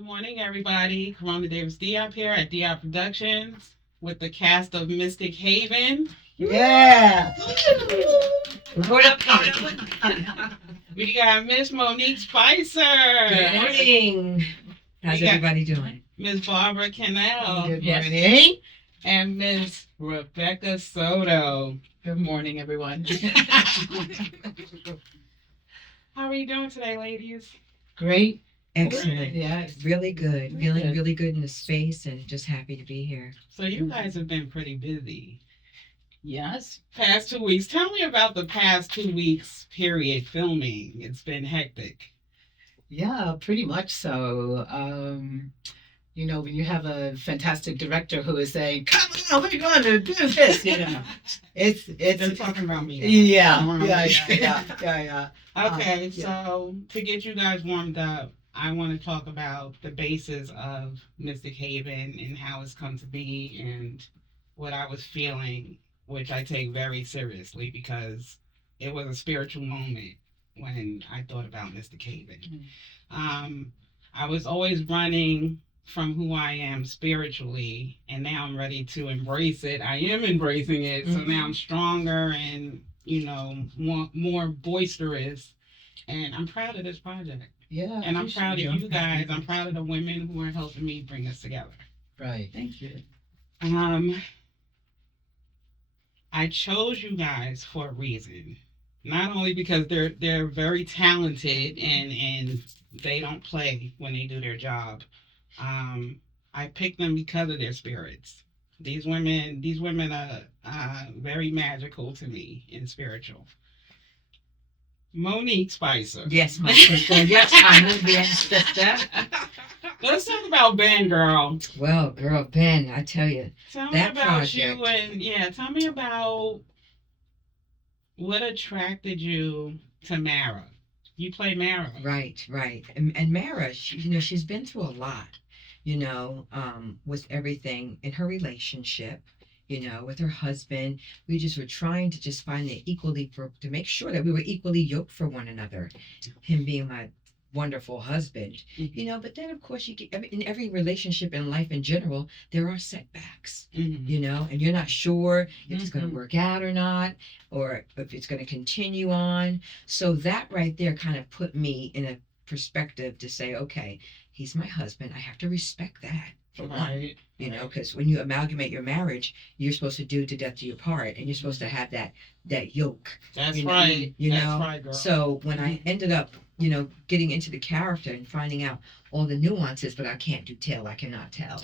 Good morning, everybody. Carona Davis-Diop here at Diop Productions with the cast of Mystic Haven. Yeah. What up? We got Miss Monique Spicer. Good morning. How's We got everybody doing? Miss Barbara Cannell. Good Yes. morning. And Miss Rebecca Soto. Good morning, everyone. How are you doing today, ladies? Great. Excellent. Yes. Really good. Feeling Good. really good in the space and just happy to be here. So you guys have been pretty busy. Yes. Past 2 weeks. Tell me about the past 2 weeks period filming. It's been hectic. Yeah, pretty much so. When you have a fantastic director who is saying, "Come on, we're going to do this," They're it's talking about me. yeah. Okay, Yeah. so to get you guys warmed up, I want to talk about the basis of Mystic Haven and how it's come to be and what I was feeling, which I take very seriously because it was a spiritual moment when I thought about Mystic Haven. I was always running from who I am spiritually, and now I'm ready to embrace it. I am embracing it, so now I'm stronger and more boisterous, and I'm proud of this project. Yeah. And I'm proud of you guys. I'm Thank proud of the women who are helping me bring this together. Right. Thank you. I chose you guys for a reason. Not only because they're very talented and they don't play when they do their job. I picked them because of their spirits. These women are very magical to me and spiritual. Monique Spicer. Yes, my sister. Yes, my lesbian sister. Let's talk about Ben, girl. Well, girl, Ben, I tell you. Tell me That about project. you and tell me about what attracted you to Mara. You play Mara. Right. And Mara, she's been through a lot, with everything in her relationship, with her husband. We just were trying to just find it to make sure that we were equally yoked for one another. Him being my wonderful husband, but then of course in every relationship in life in general, there are setbacks, and you're not sure if it's going to work out or not, or if it's going to continue on. So that right there kind of put me in a perspective to say, okay, he's my husband. I have to respect that. For one, because when you amalgamate your marriage, you're supposed to do to death do you part, and you're supposed to have that yoke. That's right. That's right, girl. So when I ended up, getting into the character and finding out all the nuances, but I can't tell. I cannot tell.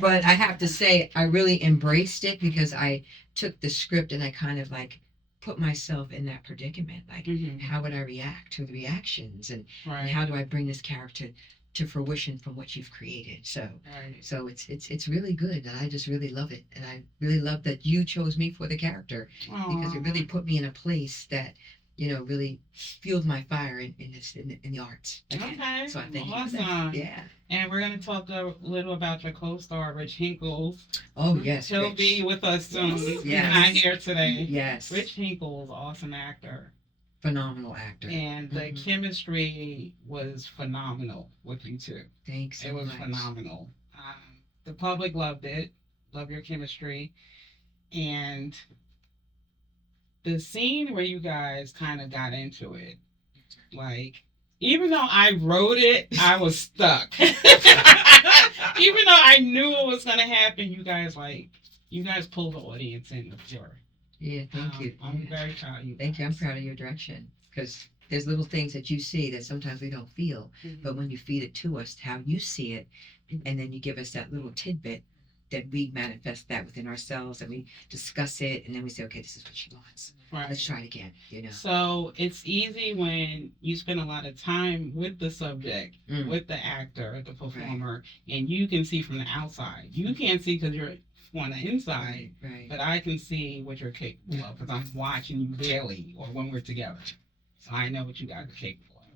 But I have to say, I really embraced it because I took the script and I kind of like put myself in that predicament. Like, how would I react to the reactions, and how do I bring this character to fruition from what you've created? So it's really good, and I just really love it, and I really love that you chose me for the character. Aww. Because it really put me in a place that really fueled my fire in the arts again. Okay. So I thank you for awesome. that. Yeah. And we're going to talk a little about your co-star, Rich Hinkles. Oh yes, He'll Rich. be with us soon. Yes. He's not here today. Yes. Rich Hinkles, awesome actor. Phenomenal actor. And the chemistry was phenomenal with you two. Thanks so It was much. phenomenal. The public loved it. Love your chemistry. And the scene where you guys kind of got into it, like, even though I wrote it, I was stuck. Even though I knew it was going to happen, you guys pulled the audience in for sure. Yeah, thank you. I'm very proud of you. Thank you. I'm proud of your direction, because there's little things that you see that sometimes we don't feel, but when you feed it to us, how you see it, and then you give us that little tidbit, that we manifest that within ourselves, and we discuss it, and then we say, okay, this is what she wants. Right. Let's try it again. So it's easy when you spend a lot of time with the subject, with the actor, the performer, and you can see from the outside. You can't see because you're on the inside, but I can see what you're capable of because I'm watching you daily or when we're together. So I know what you guys are capable of.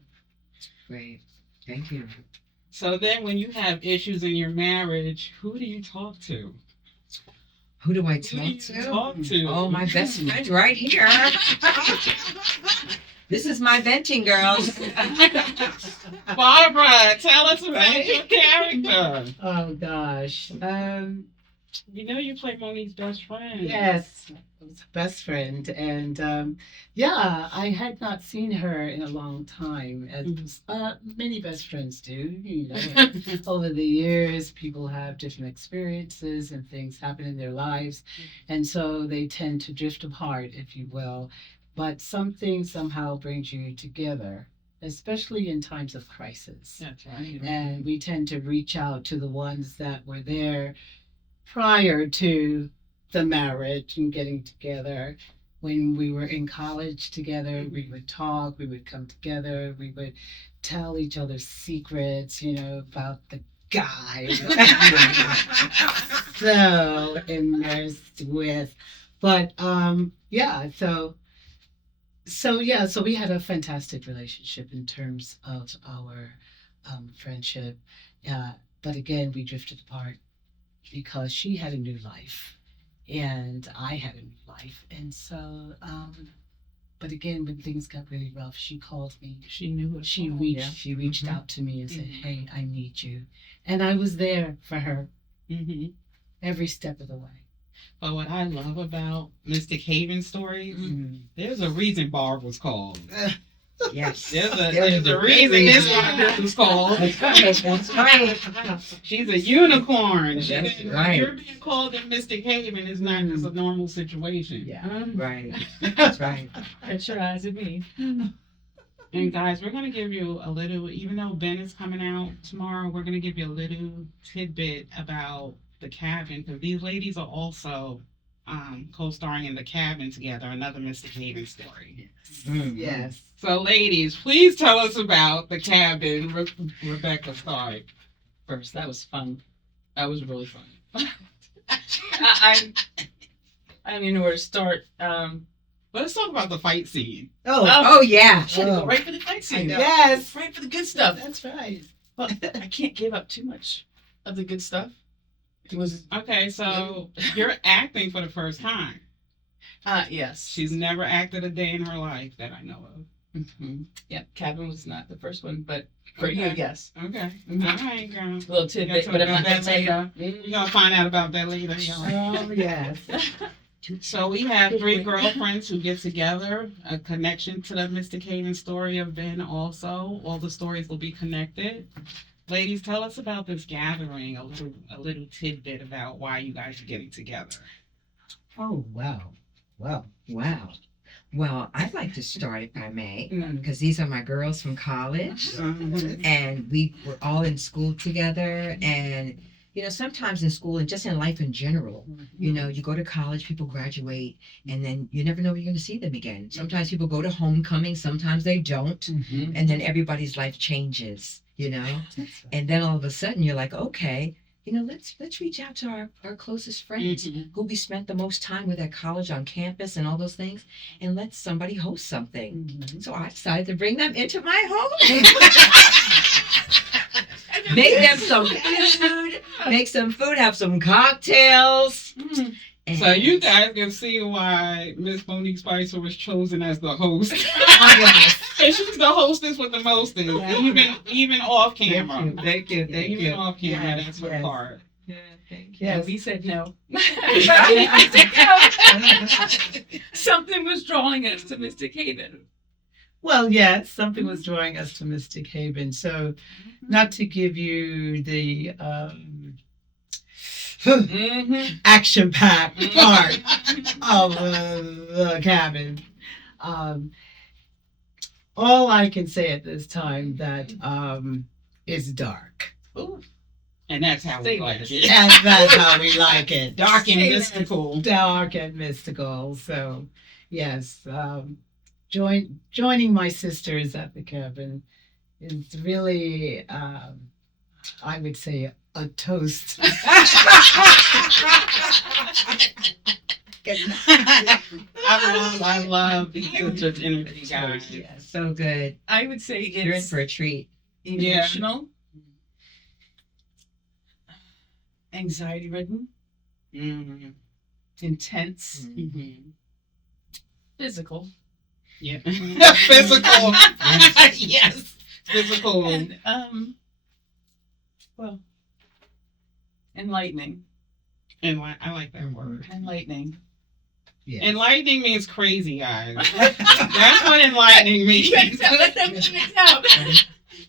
Great. Thank you. So then when you have issues in your marriage, who do you talk to? Who do I Who do talk you to? talk to? Oh, my best friend right here. This is my venting, girls. Barbara, tell us about your character. Oh gosh. You know you play Monique's best friend. Yes, I was her best friend, and yeah, I had not seen her in a long time, as many best friends do. You know, over the years, people have different experiences and things happen in their lives, and so they tend to drift apart, if you will. But something somehow brings you together, especially in times of crisis. That's right. And we tend to reach out to the ones that were there prior to the marriage and getting together. When we were in college together, we would talk, we would come together, we would tell each other secrets, you know, about the guy so immersed with. But yeah, so we had a fantastic relationship in terms of our friendship. But again, we drifted apart because she had a new life and I had a new life. And so, but again, when things got really rough, she called me. She knew it. She reached out to me and said, Mhm. "Hey, I need you," and I was there for her Mm-hmm. every step of the way. But what I love about Mystic Haven stories, there's a reason Barb was called. Yes. There's There's a a reason great this reason. one was called. That's right. She's a unicorn. That's right. You're being called in Mystic Haven is not just a normal situation. Yeah. Right. That's right. Catch your eyes at me. And guys, we're gonna give you a little, even though Ben is coming out tomorrow, we're gonna give you a little tidbit about the cabin, because these ladies are also co-starring in The Cabin together, another Mystic Haven story. Yes. So, ladies, please tell us about The Cabin. Rebecca, start. First, that was fun. That was really fun. I don't even know where to start. Let's talk about the fight scene. Oh yeah. Should go right for the fight scene. know. Yes. Right for the good stuff. That's right. But I can't give up too much of the good stuff. It was, Okay, so you're acting for the first time. yes. She's never acted a day in her life that I know of. Yeah, Cabin was not the first one, but for you, Okay. yes. Okay. Mhm. All right, girl. Little tidbit, but I'm not going to tell you. We're going to find out about that later. Oh yes. So we have three girlfriends who get together, a connection to the Mystic Haven story of Ben also. All the stories will be connected. Ladies, tell us about this gathering, a little tidbit about why you guys are getting together. Oh wow. Wow. Wow. Well, I'd like to start if I may, Mm. because these are my girls from college, and we were all in school together. And you know, sometimes in school and just in life in general, you know, you go to college, people graduate, and then you never know when you're going to see them again. Sometimes people go to homecoming, sometimes they don't, and then everybody's life changes, you know. And then all of a sudden, you're like, okay, you know, let's reach out to our closest friends who we spent the most time with at college, on campus, and all those things, and let somebody host something. So I decided to bring them into my home. Make them some food, have some cocktails. And So you guys can see why Miss Monique Spicer was chosen as the host. And she's the hostess with the mostest, even off camera. Thank you. Even off camera, Yes, that's her yes. part. And we said no. Something was drawing us to Mystic Haven. Well, yes, something was drawing us to Mystic Haven. So, not to give you the action-packed part of the cabin, all I can say at this time that it's dark, And that's how we like it. and that's how we like it. Dark and Say that. mystical. Dark and mystical. So, yes, joining my sisters at the cabin is really, I would say, a toast. I love these sisters energy, guys. Yes, so good. I would say You're in it's for a treat. emotional, anxiety ridden, Mm-hmm. intense, Mm-hmm. physical, Yeah. Physical. Yes. Physical. And well, enlightening. And I like that word. Enlightening. Yeah. Enlightening means crazy, guys. That's what enlightening means. Let them figure it out.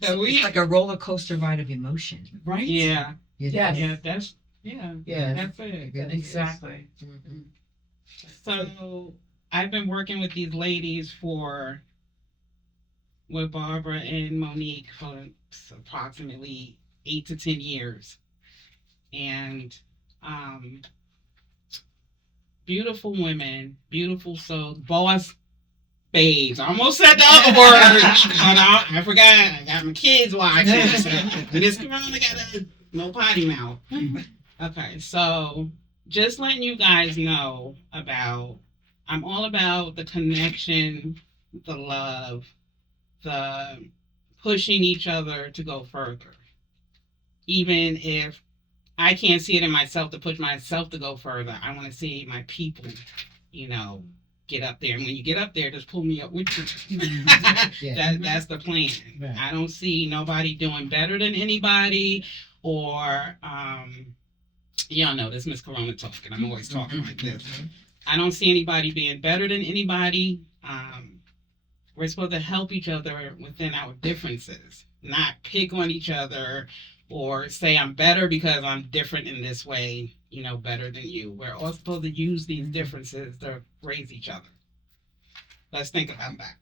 So It's like a roller coaster ride of emotion. Right? yeah. Yes. Yeah, that's yeah. Yeah. That's it. It really is. Exactly. Mm-hmm. So I've been working with these ladies with Barbara and Monique for approximately 8 to 10 years. And beautiful women, beautiful souls, boss babes. I almost said the other word. I forgot. I got my kids watching. And this Corona got no potty mouth. Okay, so just letting you guys know I'm all about the connection, the love, the pushing each other to go further. Even if I can't see it in myself to push myself to go further, I want to see my people, get up there. And when you get up there, just pull me up with you. Yeah. That's the plan. Right. I don't see nobody doing better than anybody or, y'all know this Miss Corona talking. I'm always talking like this. I don't see anybody being better than anybody. We're supposed to help each other within our differences, not pick on each other or say I'm better because I'm different in this way, better than you. We're all supposed to use these differences to raise each other. Let's think about that.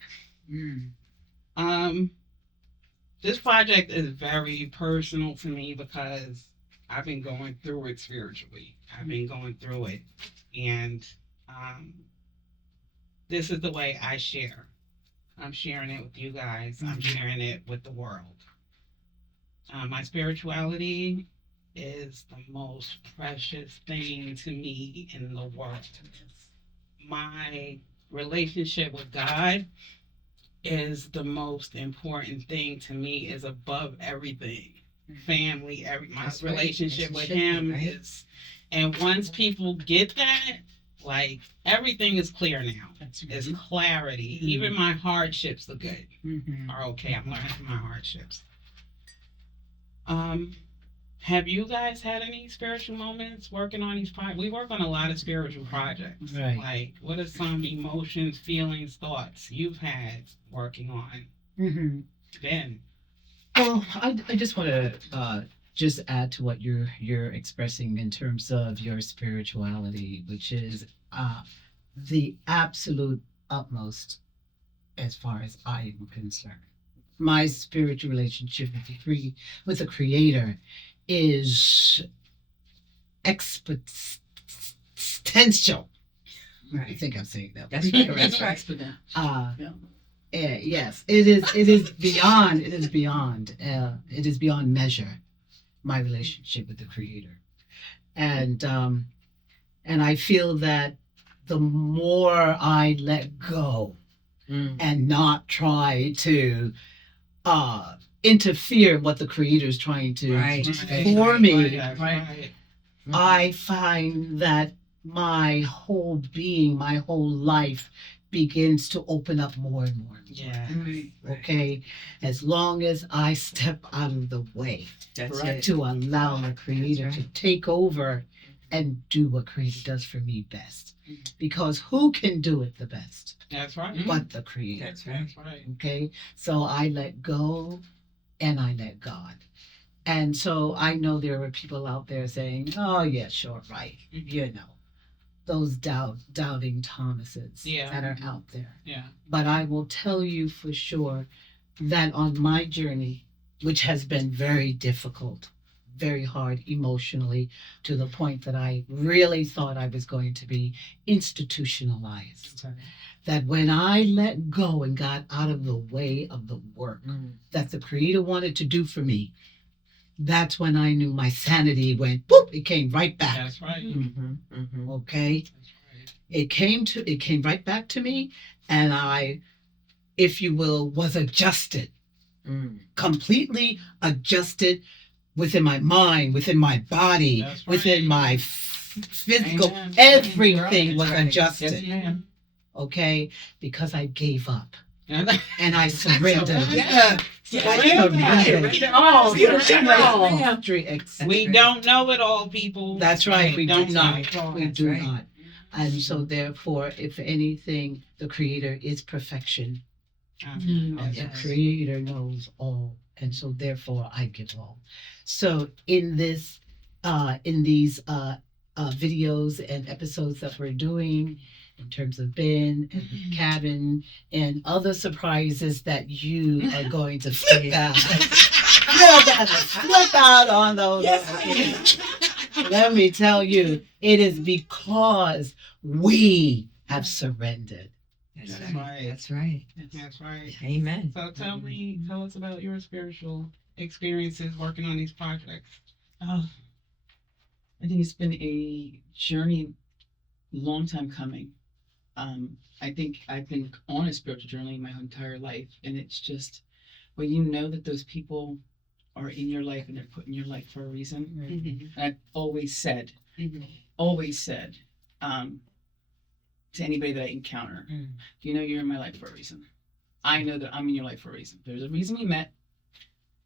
This project is very personal to me because I've been going through it spiritually. I've been going through it. And this is the way I share. I'm sharing it with you guys. I'm sharing it with the world. My spirituality is the most precious thing to me in the world. My relationship with God is the most important thing to me, is above everything. Family, my That's right. relationship It with should be, him right? is, and once people get that, like everything is clear now. It's clarity. Even my hardships are good, are okay. I'm learning from my hardships. Have you guys had any spiritual moments working on these projects? We work on a lot of spiritual projects. Right. Like, what are some emotions, feelings, thoughts you've had working on? Ben? Well, I just want to just add to what you're expressing in terms of your spirituality, which is the absolute utmost as far as I am concerned. My spiritual relationship with the Creator is exponential. I Right. think I'm saying that. That's right. That's That's right. right. Yes, it is. It is beyond. It is beyond. It is beyond measure. My relationship with the Creator, and I feel that the more I let go and not try to interfere what the Creator is trying to Right. do for me, Right. I find that my whole being, my whole life begins to open up more and more. Yeah. Okay, as long as I step out of the way That's Right. it. to allow the Creator That's to right. take over and do what Creator does for me best. Because who can do it the best That's right. but the Creator? That's right. That's right. Okay, so I let go and I let God. And so I know there are people out there saying, "Oh yeah, sure, right," those doubting Thomases that are out there. Yeah. But I will tell you for sure that on my journey, which has been very difficult, very hard emotionally, to the point that I really thought I was going to be institutionalized, that when I let go and got out of the way of the work that the Creator wanted to do for me, that's when I knew my sanity went, boop, it came right back. That's right. Okay? That's right. It came right back to me, and I, if you will, was adjusted, completely adjusted within my mind, within my body, That's right. within my physical, Amen. everything was That's right. adjusted. Yes, ma'am. okay? Because I gave up And and I surrendered. Yeah. Oh, We don't know it all, people. That's right. We do Don't know not. it all. We That's do right. not. And so, therefore, if anything, the Creator is perfection. Um, And yes. the Creator knows all, and so therefore I give all. So in these videos and episodes that we're doing, in terms of Ben and the cabin and other surprises that you are going to flip out. You're gonna flip out on those. Let me tell you, it is because we have surrendered. That's That's right. right. That's right. That's right. Amen. So tell us about your spiritual experiences working on these projects. Oh, I think it's been a journey, long time coming. I think I've been on a spiritual journey my entire life, and it's just when you know that those people are in your life and they're put in your life for a reason. Mm-hmm. And I've always said, to anybody that I encounter, you know, you're in my life for a reason. I know that I'm in your life for a reason. There's a reason we met,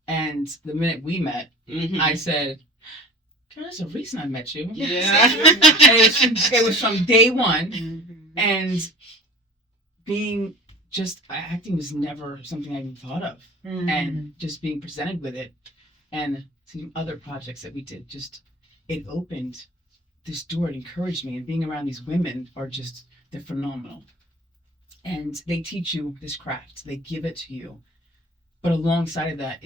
and the minute we met, Mm-hmm. I said, "Girl, there's a reason I met you." Yeah. And it was from day one. And being just acting was never something I even thought of. And just being presented with it and some other projects that we did, just it opened this door. It encouraged me. And being around these women they're phenomenal. And they teach you this craft. They give it to you. But alongside of that,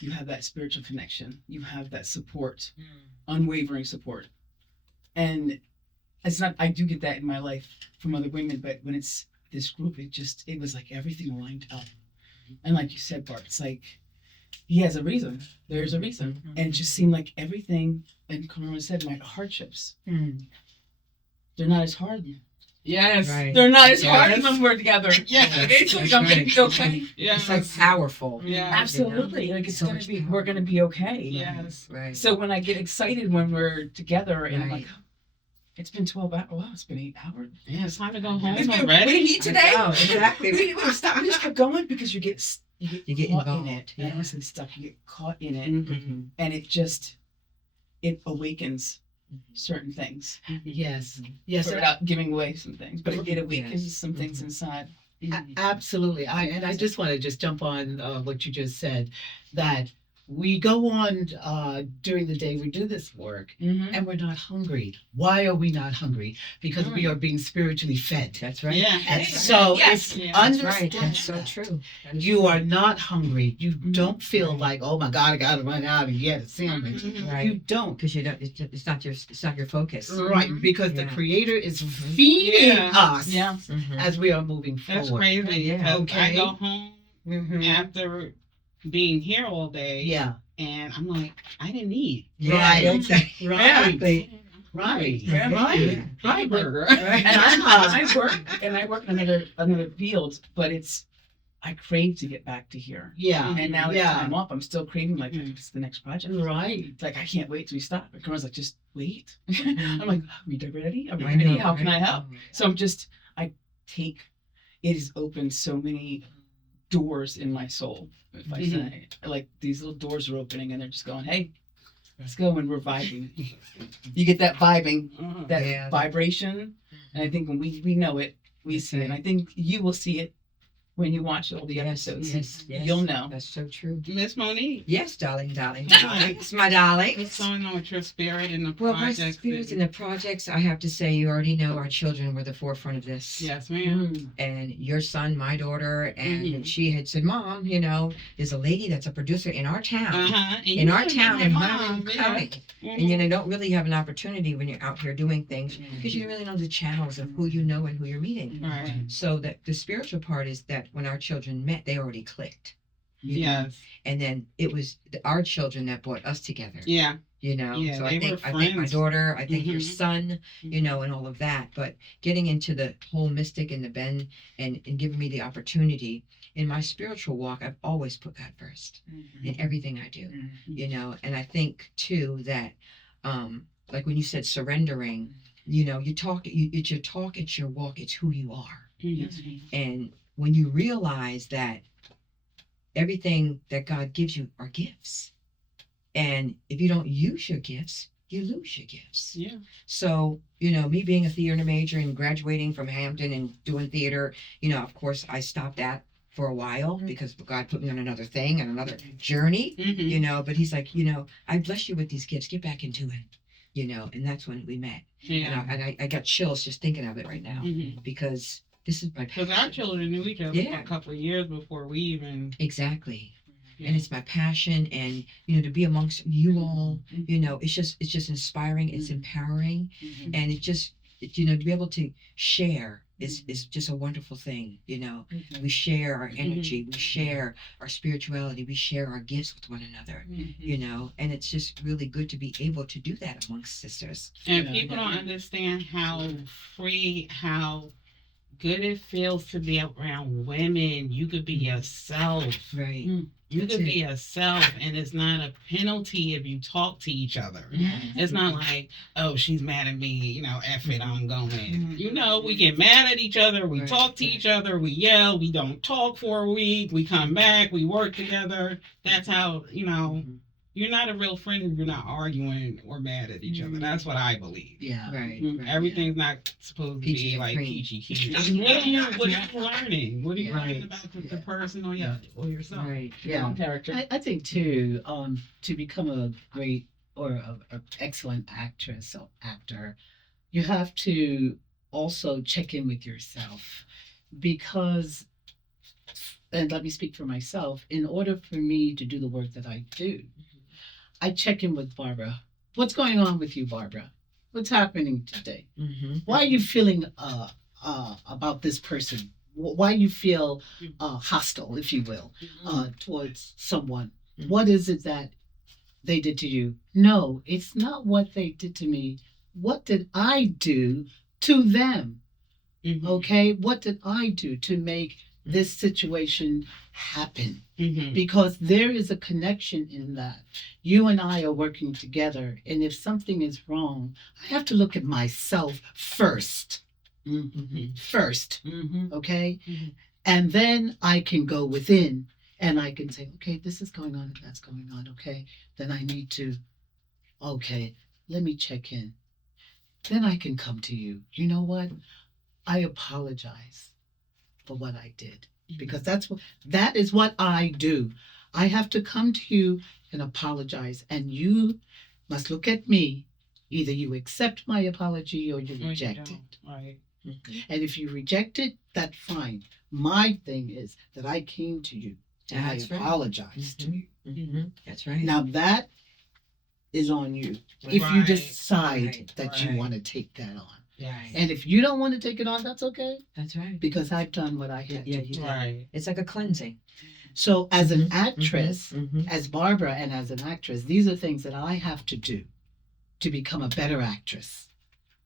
you have that spiritual connection. You have that support, unwavering support. And it's not, I do get that in my life from other women, but when it's this group, it was like everything lined up. And like you said, Bart, it's like, he has a reason. There's a reason. And it just seemed like everything, and Carona said, my hardships, they're not as hard. Yes. Right. They're not as Yes. hard when we're together. Yes. It's like, That's I'm gonna right. be okay. Yes. It's like powerful. Yeah. Absolutely. Like So much power. we're gonna be okay. Yes. Right. So when I get excited when we're together and I'm Right. like, it's been 12 hours. Wow, it's been 8 hours. Yeah, it's time to go home It's been, already. what do you need today? I know, exactly. We just kept going because you get You get caught involved. in it. Yeah. And some stuff, you get caught in it. Mm-hmm. And it awakens certain things. Yes. Yes. Without giving away some things. But it awakens Yes. some things inside. Absolutely. I just want to just jump on what you just said, that we go on during the day, we do this work, Mm-hmm. and we're not hungry. Why are we not hungry? Because we are being spiritually fed. That's right. Yeah. And Yes. so Yes. if you Yeah, That's right. understand That's so that, true. That is you true. are not hungry. You don't feel like, oh my God, I gotta run out and get a sandwich. Right. You don't. Because you don't. It's not your focus. Right, because the Yeah. Creator is feeding Yeah. us Yeah. Mm-hmm. as we are moving That's forward. crazy. Yeah. Because I Okay. go home Mhm. after being here all day. Yeah, And I'm like, I didn't eat. Right. Exactly. right, right, Yeah. right, right. Burger. And I work in another field, but I crave to get back to here. Yeah, And now that Yeah. time off, I'm still craving like it's the next project. right. It's like I can't wait till we stop. And Corona's like, just wait. Mm-hmm. I'm like, are we ready? Are we I ready? know, How can I right? help? So it has opened so many doors in my soul, if I say. Like these little doors are opening and they're just going, hey, let's go, and we're vibing. You get that vibing, that Yeah. vibration. And I think when we know it, we That's see it. And right. I think you will see it when you watch all the Yes, episodes. yes, yes. You'll know. That's so true. Miss Monique, Yes, darling. Hi. It's my darling. what's going on with your spirit in the Well, my project? experience in the projects, I have to say, you already know our children were the forefront of this. Yes, ma'am. Mm. And your son, my daughter, and Mhm. she had said, Mom, there's a lady that's a producer in our town. Uh-huh. In our town in Mom, Honolulu yeah. County. And you don't really have an opportunity when you're out here doing things because you don't really know the channels of who you know and who you're meeting. Right. So that the spiritual part is that when our children met, they already clicked. you know? Yes. And then it was our children that brought us together. Yeah. So they I were think my friends. daughter, I think your Mhm. son, and all of that. But getting into the whole mystic and the Ben and giving me the opportunity in my spiritual walk, I've always put God first in everything I do. And I think too that like when you said surrendering, you talk, it's your talk, it's your walk, it's who you are. Mhm. And when you realize that everything that God gives you are gifts, and if you don't use your gifts, you lose your gifts. Yeah. So, me being a theater major and graduating from Hampton and doing theater, of course, I stopped that for a while because God put me on another thing and another journey, Mhm. but He's like, I blessed you with these gifts. Get back into it, and that's when we met. Yeah. And I got chills just thinking of it right now Mhm. because this is my Because our passion. children knew each other for Yeah. a couple of years before we even. Exactly. Yeah. And it's my passion, and to be amongst you all, it's just inspiring, it's empowering, and to be able to share is just a wonderful thing. We share our energy, we share our spirituality, we share our gifts with one another. And it's just really good to be able to do that amongst sisters. And Yeah. people don't understand how free, how good it feels to be around women. You could be yourself. Right. You That's could it. be yourself, and it's not a penalty if you talk to each other. It's not like, oh, she's mad at me, F it, I'm going. We get mad at each other, we Right, talk to right. each other, we yell, we don't talk for a week, we come back, we work together. That's how, you're not a real friend if you're not arguing or mad at each other. That's what I believe. Yeah. Right. Everything's not supposed to Peaches be and like cream. peachy keen. What are you learning? What are you learning Right. about the person or yourself? Right. Your own Yeah. character. I think too, to become a great or a excellent actress or actor, you have to also check in with yourself because, and let me speak for myself, in order for me to do the work that I do, I check in with Barbara. What's going on with you, Barbara? What's happening today? Mm-hmm. Why are you feeling about this person? Why you feel hostile, if you will, towards someone? Mhm. What is it that they did to you? No, it's not what they did to me. What did I do to them? Mhm. Okay, what did I do to make this situation happen? Mhm. Because there is a connection in that. You and I are working together, and if something is wrong, I have to look at myself first. First, okay? Mhm. And then I can go within and I can say, okay, this is going on and that's going on, okay? Then I need to, okay, let me check in. Then I can come to you. You know what? I apologize for what I did because that is what I do. I have to come to you and apologize, and you must look at me. Either you accept my apology or you Or you reject don't. it. Right. And if you reject it, that's fine. My thing is that I came to you and That's I right. apologized to you. Mm-hmm. That's right. Now that is on you. Right. If you Right. decide Right. that you Right. want to take that on. Right. And if you don't want to take it on, that's okay. That's right. Because I've done what I Yeah, had yeah, to you do. did. Right. It's like a cleansing. So as an actress, Mm-hmm. as Barbara and as an actress, these are things that I have to do to become a better actress,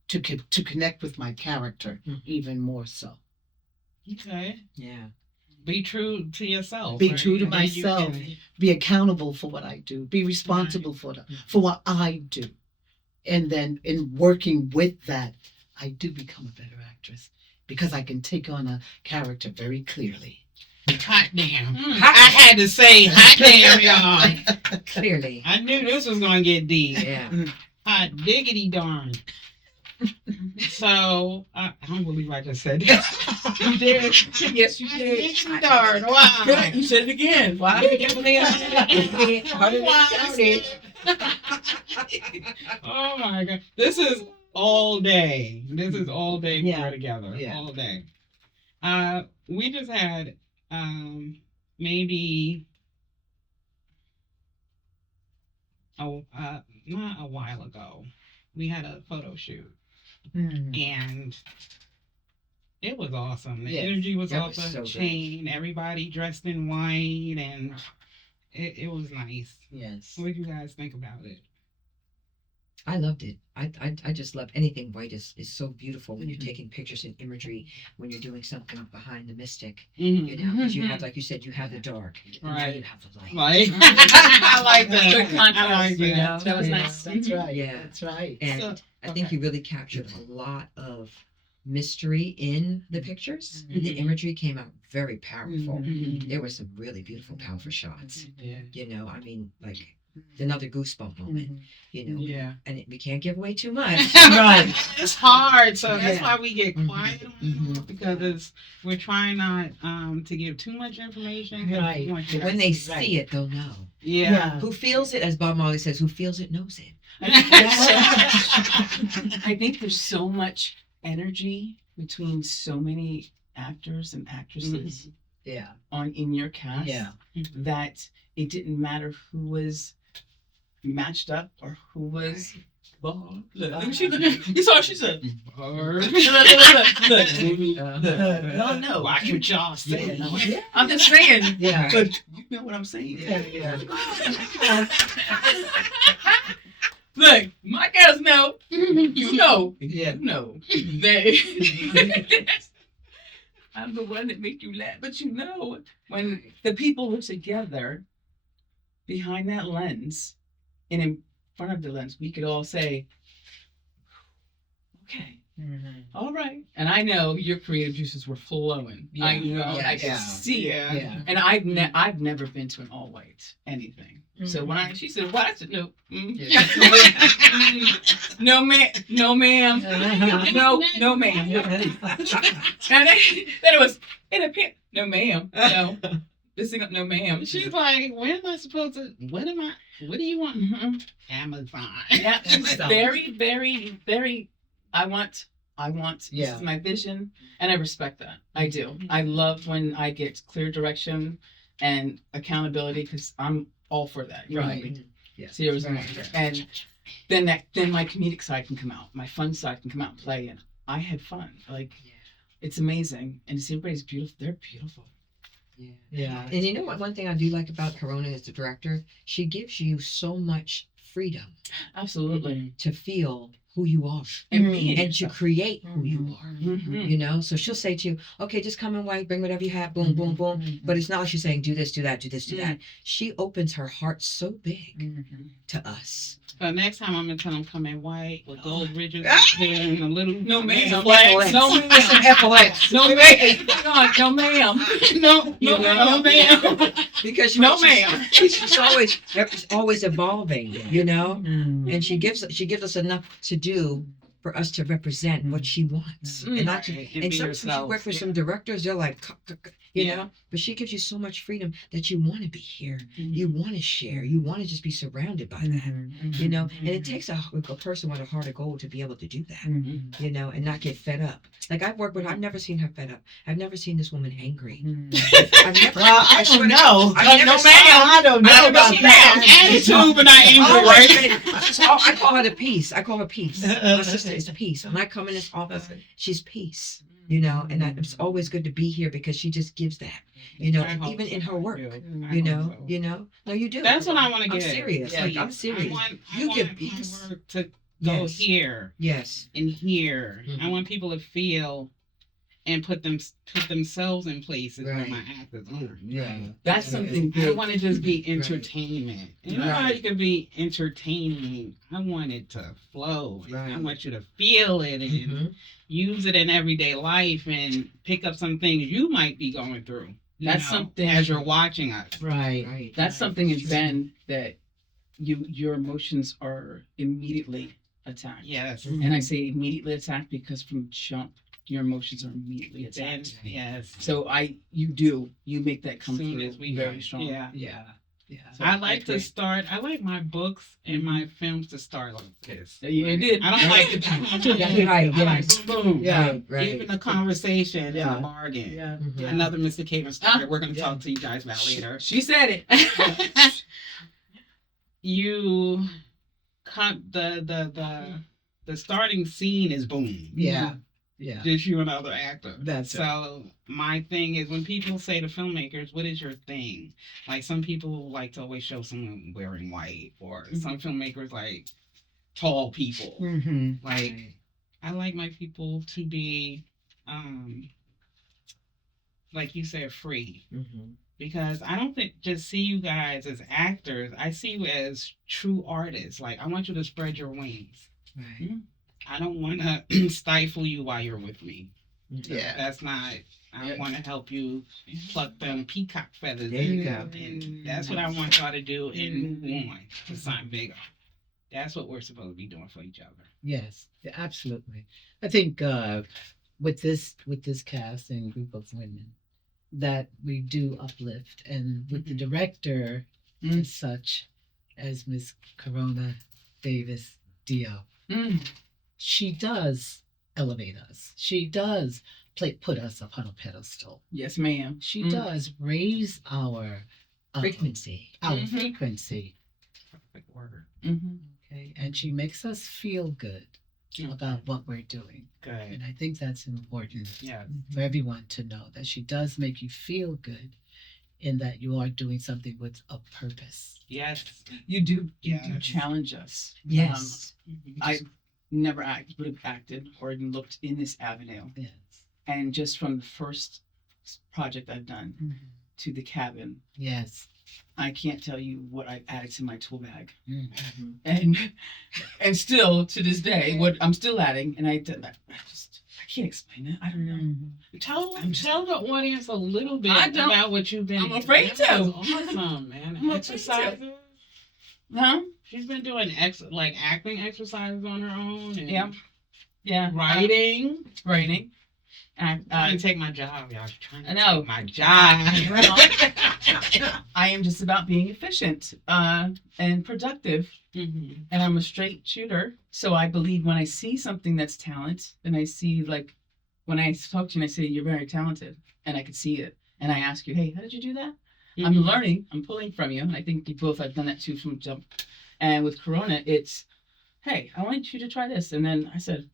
to connect with my character even more so. Okay. Yeah. Be true to yourself. Be right? true to And then you myself. can- Be accountable for what I do. Be responsible for what I do. And then in working with that, I do become a better actress because I can take on a character very clearly. Hot damn. Mm. I had to say hot damn, y'all. Clearly. I knew this was going to get deep. Yeah. Hot diggity darn. So, I don't believe I just said that. You did. Yes, you Hot did. diggity darn. Wow. Good. You said it again. Wow. Oh my god. This is all day. This is all day Yeah. we're together. Yeah. All day. We just had maybe not a while ago. We had a photo shoot and it was awesome. The Yes. energy was That off was the so good. chain. Everybody dressed in white and it was nice. Yes. What did you guys think about it? I loved it. I just love anything white is so beautiful when you're taking pictures and imagery, when you're doing something behind the mystic, because you have, like you said, you have the dark, and now Right. you have the light. Like, I like that. Good contrast. I like that. That was Yeah. nice. That's right. Yeah. That's right. And So- I think Okay. you really captured a lot of mystery in the pictures. The Mhm. imagery came out very powerful. Mhm. There were some really beautiful, powerful shots. Yeah. You know, I mean, like another goosebump moment. You know, Yeah. and we can't give away too much. Right. It's hard, so that's Yeah. why we get quiet on it Mhm. because we're trying not to give too much information. 'Cause we Right. want you But when guys they to- see it, they'll know. yeah. Who feels it, as Bob Marley says, who feels it knows it. I think there's so much energy between so many actors and actresses Yeah. in your cast Yeah. that it didn't matter who was matched up or who was. Look, she look. You saw what she said. Look. No. Watch what y'all say. Yeah. I'm just saying. Yeah. But you know what I'm saying. Yeah. Look, my girls know. You know. Yeah. You know. They. I'm the one that make you laugh, but you know when the people were together behind that lens and in front of the lens, we could all say, "Okay, all right." And I know your creative juices were flowing. Yeah. I know. Yeah. I can Yeah. see it. Yeah. And I've never been to an all white anything. So when she said, "What?" I said, "No, no, ma'am, no, ma'am, no, ma'am." And then it was in a pin. No, ma'am, no. This thing, no, ma'am. She's like, when am I supposed to? What do you want? Mm-hmm. Amazon. Yeah, it's very, very, very. I want. This Yeah. is my vision, and I respect that. I do. I love when I get clear direction and accountability because I'm all for that. You know what I mean? Yeah. Serious. Right. And then my comedic side can come out. My fun side can come out and play, and I had fun. Like, it's amazing, and to see everybody's beautiful. They're beautiful. Yeah. And you know what? One thing I do like about Carona as the director, she gives you so much freedom Absolutely. to feel who you are And Mm. being and to create who you are. Mhm. You know, so she'll say to you, "Okay, just come in white, bring whatever you have, boom, boom, boom." But it's not like she's saying, "Do this, do that, do this, do that." She opens her heart so big to us. So next time I'm gonna tell them come in white with gold ridges and a little No, ma'am. flags. No, ma'am. FLX. No, ma'am. No, ma'am. No, No, no, ma'am. Because No, ma'am. she's always evolving, you know, and she gives us enough to do for us to represent what she wants, and not to. Right, And be sometimes you yourself. work with some directors, they're like, you Yeah. know, but she gives you so much freedom that you want to be here, you want to share, you want to just be surrounded by that, you know. And it takes a person with a heart of gold to be able to do that, you know, and not get fed up. Like I've never seen her fed up. I've never seen this woman angry. I've never. Well, I don't know. I've never No, seen- ma'am. I don't know I about don't have that. attitude, but I angry, Always right? been- I call her the peace. I call her peace. My sister is peace. When I come in this office, she's peace. You know, and it's always good to be here because she just gives that. You know, I hope even so. in her work. I You hope know, so. you know. No, you do. That's what I want to I'm get. serious. Yeah, Like yeah. I'm serious. I You want give my peace. work to go Yes. here Yes. and here. Mhm. I want people to feel and put themselves in places where Right. my actors are. Yeah. That's something I big. don't want to just be entertainment. And you know how Right. you can be entertaining. I want it to flow. And I Right. want you to feel it and Mhm. use it in everyday life and pick up some things you might be going through. That's something- as you're watching us. Right. Right. That's something in Ben that your emotions are immediately attacked. Yes. And I say immediately attacked because from jump, your emotions are immediately Then, attacked. yes. So you make that come Soon through as we very go. strong. Yeah. Yeah. Yeah. So I like agree. to start. I like my books and my films to start like this. Yeah, you did. I don't like the Yeah, right, I like yes. boom, boom. Yeah. Right. Right. Even the conversation and Yeah. the bargain. Yeah. Mhm. Another Mr. Caven story. We're going to Yeah. talk to you guys about later. She said it. You, the starting scene is boom. Yeah. Yeah. Just you and other actor. That's it. So my thing is when people say to filmmakers, "What is your thing?" Like some people like to always show someone wearing white, or some filmmakers like tall people. Mm-hmm. Like I like my people to be, like you said, free. Mhm. Because I don't just see you guys as actors. I see you as true artists. Like I want you to spread your wings. Right. I don't want to stifle you while you're with me. Yeah. That's not. I Yeah. want to help you pluck them peacock feathers. There you go. And that's what I want y'all to do and move on to something bigger. That's what we're supposed to be doing for each other. Yes, yeah, absolutely. I think with this cast and group of women that we do uplift, and with the director and such as Miss Carona Davis-Diop, she does elevate us. She does put us up on a pedestal. Yes, ma'am. She does raise our Frequency. frequency. Perfect word. Okay, and she makes us feel good about what we're doing. Good. And I think that's important Yeah. for everyone to know that she does make you feel good in that you are doing something with a purpose. Yes. You do Yes. challenge us. Yes. I never would have acted or even looked in this avenue. Yes. And just from the first project I've done to the cabin, Yes. I can't tell you what I've added to my tool bag. Mhm. And still to this day, what I'm still adding, and I can't explain it. I don't know. Mhm. Tell the audience a little bit I don't- about what you've been. I'm afraid That to. was awesome, man. I'm afraid Exercises. Huh? She's been doing like acting exercises on her own and Yeah. writing. Writing. And Trying to take my job, y'all. Trying to I know. take my job. I am just about being efficient and productive. Mhm. And I'm a straight shooter. So I believe when I see something that's talent, and I see, like, when I talk to you and I say, you're very talented, and I can see it, and I ask you, hey, how did you do that? I'm Mhm. learning, I'm pulling from you. And I think you both have done that too from jump. And with Corona, it's, hey, I want you to try this. And then I said,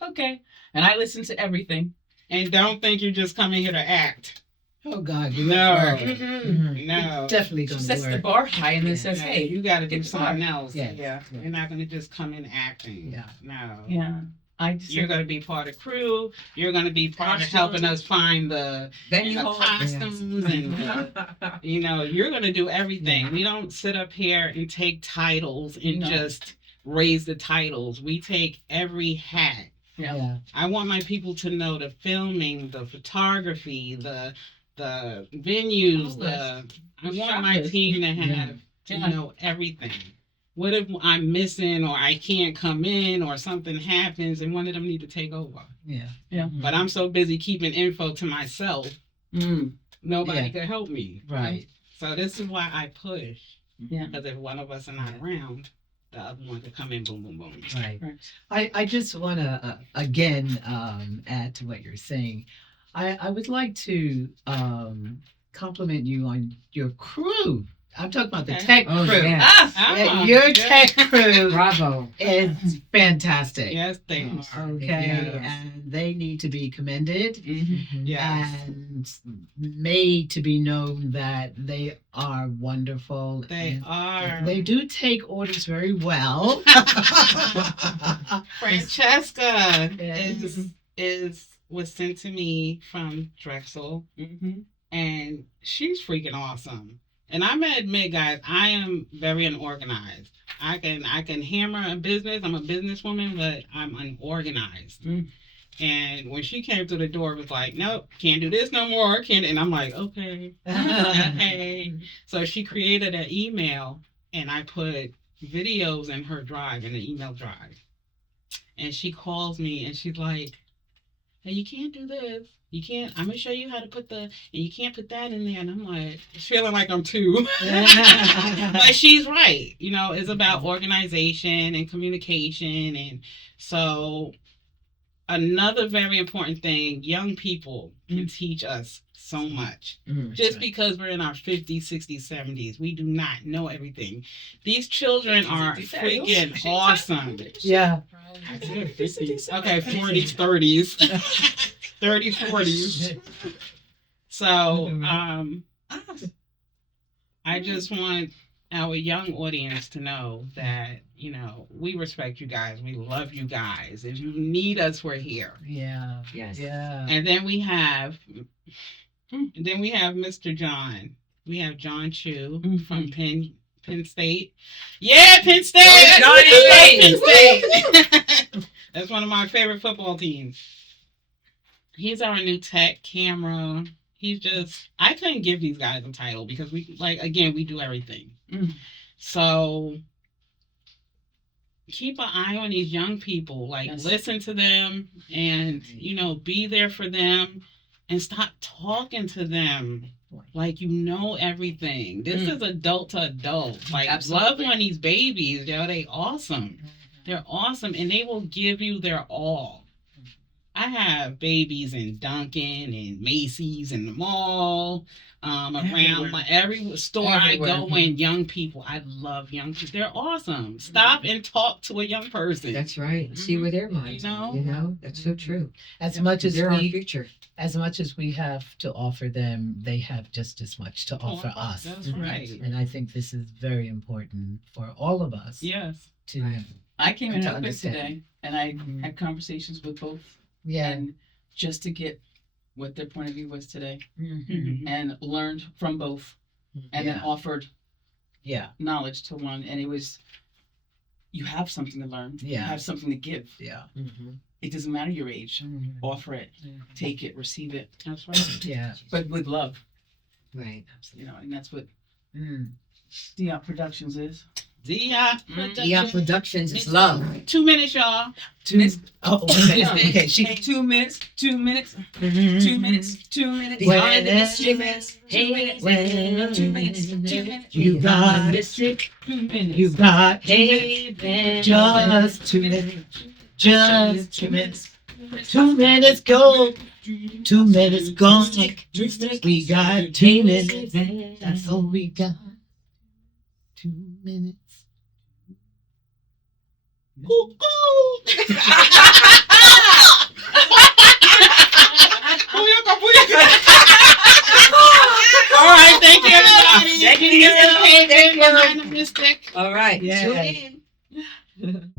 okay. And I listen to everything. And don't think you're just coming here to act. Oh God, you No. work. No. Definitely She gonna sets the work. bar high and then says, Yeah, hey, you got to do it's something hard. else. Yeah. Yeah. Yeah. You're not going to just come in acting. Yeah. No. yeah. I just You're going to be part of crew. You're going to be part of helping us find the Then costumes and you're going to do everything. We don't sit up here and take titles and No. just raise the titles. We take every hat. Yeah. I want my people to know the filming, the photography, the venues, All I the want my shoppers. team to have to Yeah. know everything. What if I'm missing or I can't come in or something happens and one of them need to take over? Yeah. But I'm so busy keeping info to myself, nobody Yeah. can help me. Right. So this is why I push. Yeah. Because if one of us are not around, the other one could come in, boom, boom, boom. Right. Right. I just want to again add to what you're saying. I would like to compliment you on your crew. I'm talking about the Okay. tech Oh, crew. yeah. Ah, Your good. tech crew Bravo. is fantastic. Yes, they are. Okay, Yes. and they need to be commended Yes. and made to be known that they are wonderful. They and are. They do take orders very well. Francesca Yes. was sent to me from Drexel, and she's freaking awesome. And I'm gonna admit, guys, I am very unorganized. I can hammer a business. I'm a businesswoman, but I'm unorganized. And when she came through the door, it was like, nope, can't do this no more. Can't. And I'm like, okay, okay. So she created an email, and I put videos in her drive, in the email drive. And she calls me, and she's like, hey, you can't do this. You can't. I'm gonna show you how to put and you can't put that in there. And I'm like, feeling like I'm two. But she's right. It's about organization and communication. And so another very important thing, young people can teach us so much. Just because we're in our 50s, 60s, 70s, we do not know everything. These children are freaking awesome. Yeah. Okay, 40s, 30s. 30s, 40s. So, I just want our young audience to know that, we respect you guys. We love you guys. If you need us, we're here. Yeah. Yes. Yeah. And then we have Mr. John. We have John Chu from Penn State. Yeah, Penn State! Oh, Johnny Penn State! That's one of my favorite football teams. He's our new tech camera. He's just, I couldn't give these guys a title because we, like, again, we do everything. Mm. So keep an eye on these young people. Like, Yes. listen to them and, be there for them and stop talking to them like you know everything. This is adult to adult. Like, Absolutely. love on these babies, they awesome. They're awesome and they will give you their all. I have babies in Dunkin' and Macy's and the mall, around every store Everywhere. I go in. Young people, I love young people. They're awesome. Stop and talk to a young person. That's right. See where their minds are. That's so true. As much as They're our we, future. as much as we have to offer them, they have just as much to offer us. That's right. And I think this is very important for all of us Yes. to. Right. I came in To open understand. today, and I had conversations with both, Yeah. and just to get what their point of view was today, Mhm. and learned from both, and then Yeah. offered Yeah. knowledge to one, and it was, you have something to learn. You Yeah. have something to give. Yeah. Mm-hmm. It doesn't matter your age. Mhm. Offer it, take it, receive it, That's right. Yeah. but with love, Right. and that's what Mm. Diop Productions is. Dia Yeah, Productions is love. 2 minutes, y'all. 2 minutes. Oh, okay. She. 2 minutes, 2 minutes, Mhm. 2 minutes, 2 minutes. Behind the When- instruments. Hey, when 2 minutes, 2 minutes. You got mystic. 2 minutes. You got Haven. just 2 minutes. Just 2 minutes. 2 minutes go. 2 minutes gone. We got 2 minutes. That's all we got. 2 minutes. All right, thank you, everybody. Thank you. Thank you. Behind the Mystic. All right. Yes. Tune in.